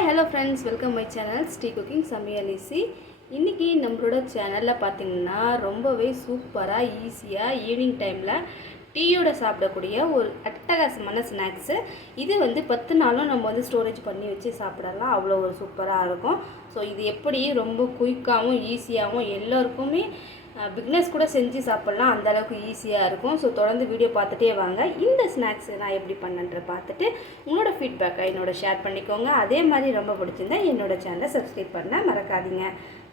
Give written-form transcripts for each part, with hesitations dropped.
Hi hello friends, welcome my channel Sri cooking சமையல் easy. இன்றைக்கி நம்மளோட சேனலில் பார்த்திங்கன்னா ரொம்பவே சூப்பராக ஈஸியாக ஈவினிங் டைமில் டீயோட சாப்பிடக்கூடிய ஒரு அட்டகாசமான ஸ்நாக்ஸு. இது 10 நாளும் நம்ம ஸ்டோரேஜ் பண்ணி வச்சு சாப்பிடலாம், அவ்வளோ ஒரு சூப்பராக இருக்கும். ஸோ இது எப்படி ரொம்ப குயிக்காகவும் ஈஸியாகவும் எல்லோருக்குமே பிக்னஸ் கூட செஞ்சு சாப்பிட்லாம், அந்தளவுக்கு ஈஸியாக இருக்கும். ஸோ தொடர்ந்து வீடியோ பார்த்துட்டே வாங்க. இந்த ஸ்நாக்ஸ் நான் எப்படி பண்ணேன்ற பார்த்துட்டு உங்களோட ஃபீட்பேக்கை என்னோட ஷேர் பண்ணிக்கோங்க. அதே மாதிரி ரொம்ப பிடிச்சிருந்தா என்னோட சேனலை சப்ஸ்கிரைப் பண்ண மறக்காதீங்க.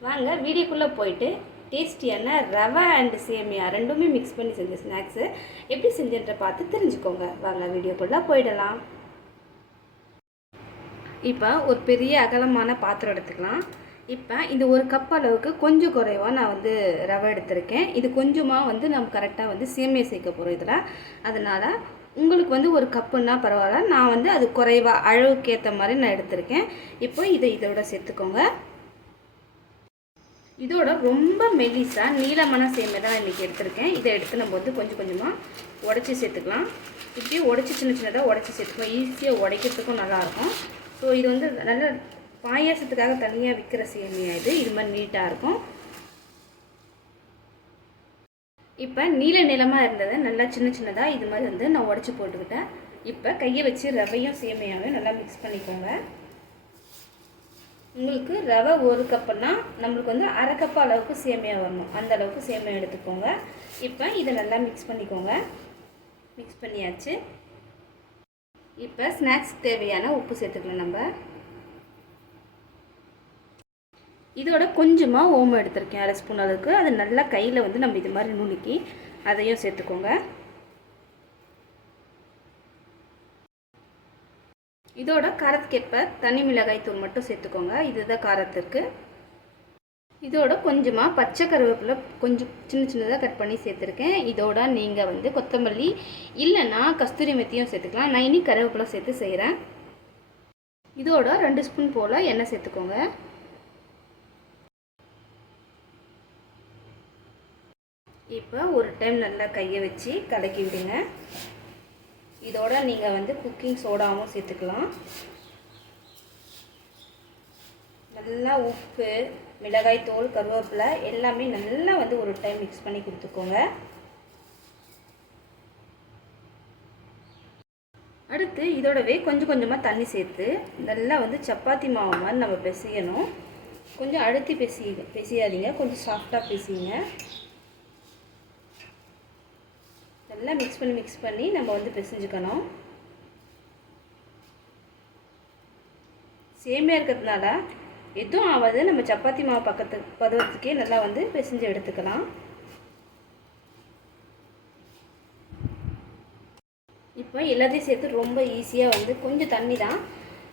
வாங்க வீடியோக்குள்ளே போயிட்டு டேஸ்டியான ரவை அண்ட் சேமியா ரெண்டுமே மிக்ஸ் பண்ணி செஞ்ச ஸ்நாக்ஸு எப்படி செஞ்சேன்ற பார்த்து தெரிஞ்சுக்கோங்க. வாங்க வீடியோக்குள்ளே போயிடலாம். இப்போ ஒரு பெரிய அகலமான பாத்திரம் எடுத்துக்கலாம். இப்போ இந்த ஒரு கப் அளவுக்கு கொஞ்சம் குறைவாக நான் ரவை எடுத்திருக்கேன். இது கொஞ்சமாக நம்ம கரெக்டாக சேமியா சேர்க்க போகிறோம் இதில். அதனால் உங்களுக்கு ஒரு கப்புன்னா பரவாயில்ல, நான் அது குறைவாக அளவுக்கு ஏற்ற மாதிரி நான் எடுத்திருக்கேன். இப்போ இதோட சேர்த்துக்கோங்க. இதோட ரொம்ப மெலிசாக நீளமான சேமியா தான் இன்றைக்கி எடுத்திருக்கேன். இதை எடுத்து நம்ம கொஞ்சம் கொஞ்சமாக உடச்சி சேர்த்துக்கலாம். இப்படி உடச்சி சின்ன சின்னதாக உடச்சி சேர்த்துக்கலாம், ஈஸியாக உடைக்கிறதுக்கும் நல்லாயிருக்கும். ஸோ இது நல்ல பாயாசத்துக்காக தனியாக விற்கிற சேமியா இது மாதிரி நீட்டாக இருக்கும். இப்போ நீளமாக இருந்தது நல்லா சின்ன சின்னதாக இது மாதிரி நான் உடச்சி போட்டுக்கிட்டேன். இப்போ கையை வச்சு ரவையும் சேமியாவையும் நல்லா மிக்ஸ் பண்ணிக்கோங்க. உங்களுக்கு ரவை ஒரு கப்புன்னா நம்மளுக்கு அரை கப்பு அளவுக்கு சேமியா வரணும், அந்த அளவுக்கு சேமியா எடுத்துக்கோங்க. இப்போ இதை நல்லா மிக்ஸ் பண்ணிக்கோங்க. மிக்ஸ் பண்ணியாச்சு. இப்போ ஸ்நாக்ஸ் தேவையான உப்பு சேர்த்துக்கலாம். நம்ம இதோட கொஞ்சமாக ஓமம் எடுத்திருக்கேன், அரை ஸ்பூன் அளவுக்கு. அது நல்லா கையில் நம்ம இது மாதிரி நுணுக்கி அதையும் சேர்த்துக்கோங்க. இதோட காரத்துக்கேற்ப தனி மிளகாய் தூள் மட்டும் சேர்த்துக்கோங்க, இதுதான் காரத்திற்கு. இதோட கொஞ்சமாக பச்சை கருவேப்பிலை கொஞ்சம் சின்ன சின்னதாக கட் பண்ணி சேர்த்துருக்கேன். இதோட நீங்கள் கொத்தமல்லி இல்லைன்னா கஸ்தூரி மெத்தியும் சேர்த்துக்கலாம். நான் இனி கருவேப்பிலை சேர்த்து செய்கிறேன். இதோட 2 ஸ்பூன் போல் எண்ணெய் சேர்த்துக்கோங்க. இப்போ ஒரு டைம் நல்லா கையை வச்சு கலக்கி விடுங்க. இதோட நீங்கள் குக்கிங் சோடாவும் சேர்த்துக்கலாம். நல்லா உப்பு, மிளகாய் தூள், கருவேப்பிலை எல்லாமே நல்லா ஒரு டைம் மிக்ஸ் பண்ணி கொடுத்துக்கோங்க. அடுத்து இதோடவே கொஞ்சம் கொஞ்சமாக தண்ணி சேர்த்து நல்லா சப்பாத்தி மாவு மாதிரி நம்ம பிசையணும். கொஞ்சம் அழுத்தி பிசையாதீங்க, கொஞ்சம் சாஃப்டாக பிசையுங்க. நல்லா மிக்ஸ் பண்ணி நம்ம பிசைஞ்சுக்கணும். சேமியா இருக்கிறதுனால எதுவும் ஆகாது, நம்ம சப்பாத்தி மாவு பதத்துக்கே நல்லா பிசைஞ்சு எடுத்துக்கலாம். இப்போ எல்லாத்தையும் சேர்த்து ரொம்ப ஈஸியாக கொஞ்சம் தண்ணி தான்,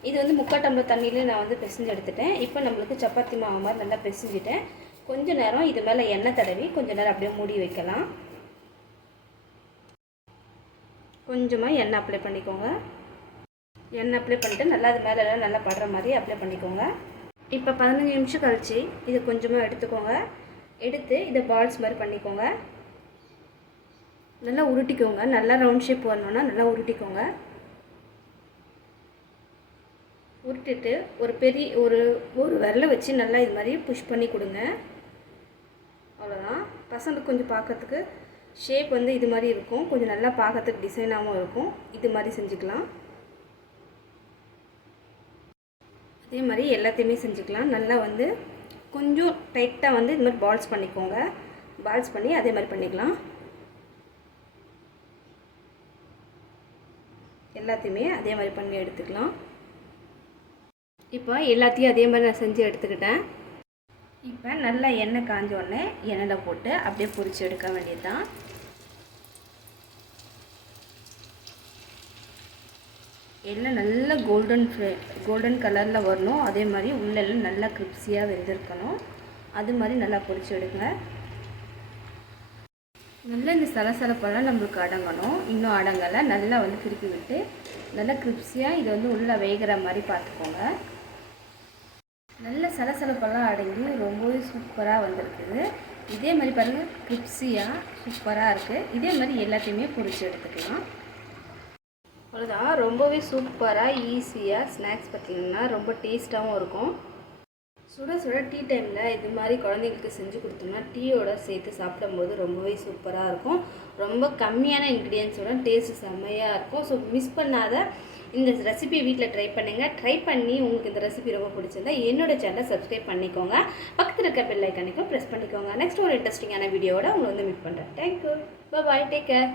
இது 3/4 டம்ளர் தண்ணியிலே நான் பிசைஞ்சு எடுத்துட்டேன். இப்போ நம்மளுக்கு சப்பாத்தி மாவு மாதிரி நல்லா பிசைஞ்சிட்டேன். கொஞ்சம் நேரம் இது மேலே எண்ணெய் தடவி கொஞ்சம் நேரம் அப்படியே மூடி வைக்கலாம். கொஞ்சமாக எண்ணெய் அப்ளை பண்ணிக்கோங்க. எண்ணெய் அப்ளை பண்ணிவிட்டு நல்லா அது மேலே நல்லா படுற மாதிரி அப்ளை பண்ணிக்கோங்க. இப்போ 15 நிமிஷம் கழித்து இதை கொஞ்சமாக எடுத்துக்கோங்க. எடுத்து இதை பால்ஸ் மாதிரி பண்ணிக்கோங்க. நல்லா உருட்டிக்கோங்க. நல்லா ரவுண்ட் ஷேப் வரணுன்னா நல்லா உருட்டிக்கோங்க. உருட்டிட்டு ஒரு விரலை வச்சு நல்லா இது மாதிரி புஷ் பண்ணி கொடுங்க. அவ்வளோதான். பசங்களுக்கு கொஞ்சம் பார்க்கறதுக்கு ஷேப் இது மாதிரி இருக்கும், கொஞ்சம் நல்லா பார்க்கறதுக்கு டிசைனாகவும் இருக்கும். இது மாதிரி செஞ்சுக்கலாம். அதே மாதிரி எல்லாத்தையுமே செஞ்சுக்கலாம். நல்லா கொஞ்சம் டைட்டாக இது மாதிரி பால்ஸ் பண்ணிக்கோங்க. பால்ஸ் பண்ணி அதே மாதிரி பண்ணிக்கலாம். எல்லாத்தையுமே அதே மாதிரி பண்ணி எடுத்துக்கலாம். இப்போ எல்லாத்தையும் அதே மாதிரி நான் செஞ்சு எடுத்துக்கிட்டேன். இப்போ நல்லா எண்ணெய் காஞ்ச உடனே எண்ணெயில் போட்டு அப்படியே பொரிச்சு எடுக்க வேண்டியது தான். எண்ணெய் நல்லா கோல்டன் கலரில் வரணும். அதே மாதிரி உள்ளெல்லாம் நல்லா கிரிப்ஸியாக வெந்திருக்கணும். அது மாதிரி நல்லா பொரிச்சு எடுங்க. நல்லா இந்த சலசலப்பெல்லாம் நம்மளுக்கு அடங்கணும். இன்னும் அடங்கலை. நல்லா திருப்பி விட்டு நல்லா கிரிப்ஸியாக இது உள்ளே வேகிற மாதிரி பார்த்துக்கோங்க. நல்ல சலசலப்பெல்லாம் அடங்கி ரொம்பவே சூப்பராக வந்திருக்குது. இதே மாதிரி பாருங்கள், கிரிப்ஸியாக சூப்பராக இருக்குது. இதே மாதிரி எல்லாத்தையுமே பொரிச்சு எடுத்துக்கலாம். அவ்வளோதான். ரொம்பவே சூப்பராக ஈஸியாக ஸ்நாக்ஸ் பார்த்திங்கன்னா ரொம்ப டேஸ்ட்டாகவும் இருக்கும். சுட சுட டீ டைமில் இது மாதிரி குழந்தைங்களுக்கு செஞ்சு கொடுத்தோம்னா டீயோட சேர்த்து சாப்பிடும்போது ரொம்பவே சூப்பராக இருக்கும். ரொம்ப கம்மியான இன்க்ரீடியன்ஸோட டேஸ்ட்டு செம்மையாக இருக்கும். ஸோ மிஸ் பண்ணாத இந்த ரெசிபி வீட்டில் ட்ரை பண்ணுங்கள். ட்ரை பண்ணி உங்களுக்கு இந்த ரெசிபி ரொம்ப பிடிச்சிருந்தா என்னோடய சேனலை சப்ஸ்கிரைப் பண்ணிக்கோங்க. பக்கத்தில் இருக்க பெல் ஐக்கானைக்கும் ப்ரெஸ் பண்ணிக்கோங்க. நெக்ஸ்ட் ஒரு இன்ட்ரெஸ்டிங்கான வீடியோவோட உங்களை வந்து மீட் பண்ணுறேன். தேங்க்யூ. பாய். Take care.